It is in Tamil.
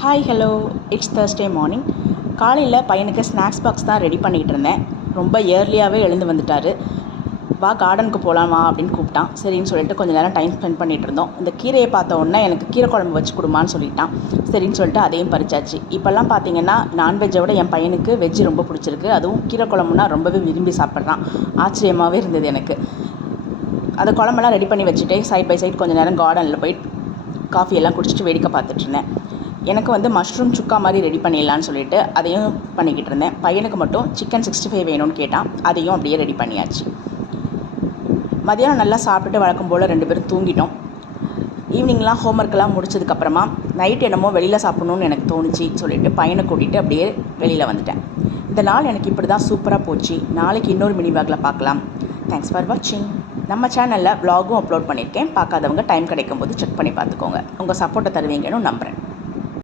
Hi hello it's Thursday morning. காலையில் பையனுக்கு ஸ்நாக்ஸ் பாக்ஸ் தான் ரெடி பண்ணிகிட்டு இருந்தேன். ரொம்ப இயர்லியாகவே எழுந்து வந்துட்டார். வா கார்டனுக்கு போகலாம் வா அப்படின்னு கூப்பிட்டான். சரின்னு சொல்லிட்டு கொஞ்சம் நேரம் டைம் ஸ்பெண்ட் பண்ணிகிட்டு இருந்தோம். இந்த கீரையை பார்த்த உடனே எனக்கு கீரை குழம்பு வச்சு கொடுமான்னு சொல்லிட்டான். சரின்னு சொல்லிட்டு அதையும் பறிச்சாச்சு. இப்போல்லாம் பார்த்தீங்கன்னா நான்வெஜ்ஜை விட என் பையனுக்கு வெஜ்ஜு ரொம்ப பிடிச்சிருக்கு. அதுவும் கீரை குழம்புனா ரொம்பவே விரும்பி சாப்பிட்றான். ஆச்சரியமாகவே இருந்தது எனக்கு. அந்த குழம்பெல்லாம் ரெடி பண்ணி வச்சுட்டு சைட் பை சைட் கொஞ்சம் நேரம் கார்டனில் போய் காஃபி எல்லாம் குடிச்சிட்டு வேடிக்கை பார்த்துட்ருந்தேன். எனக்கு மஷ்ரூம் சுக்கா மாதிரி ரெடி பண்ணிடலான்னு சொல்லிட்டு அதையும் பண்ணிக்கிட்டு இருந்தேன். பையனுக்கு மட்டும் சிக்கன் 65 வேணும்னு கேட்டான். அதையும் அப்படியே ரெடி பண்ணியாச்சு. மதியானம் நல்லா சாப்பிட்டுட்டு வழக்கம் போல் 2 பேரும் தூங்கிட்டோம். ஈவினிங்லாம் ஹோம்ஒர்க்கெல்லாம் முடிச்சதுக்கப்புறமா நைட் என்னமோ வெளியில் சாப்பிட்ணுன்னு எனக்கு தோணுச்சு சொல்லிட்டு பையனை கூட்டிகிட்டு அப்படியே வெளியில் வந்துட்டேன். இந்த நாள் எனக்கு இப்படி தான் சூப்பராக போச்சு. நாளைக்கு இன்னொரு மினி வாக்கில் பார்க்கலாம். தேங்க்ஸ் ஃபார் வாட்சிங். நம்ம சேனலில் வ்ளாகும் அப்லோட் பண்ணியிருக்கேன். பார்க்காதவங்க டைம் கிடைக்கும்போது செக் பண்ணி பார்த்துக்கோங்க. உங்கள் சப்போர்ட்டை தருவீங்கன்னு நம்புகிறேன்.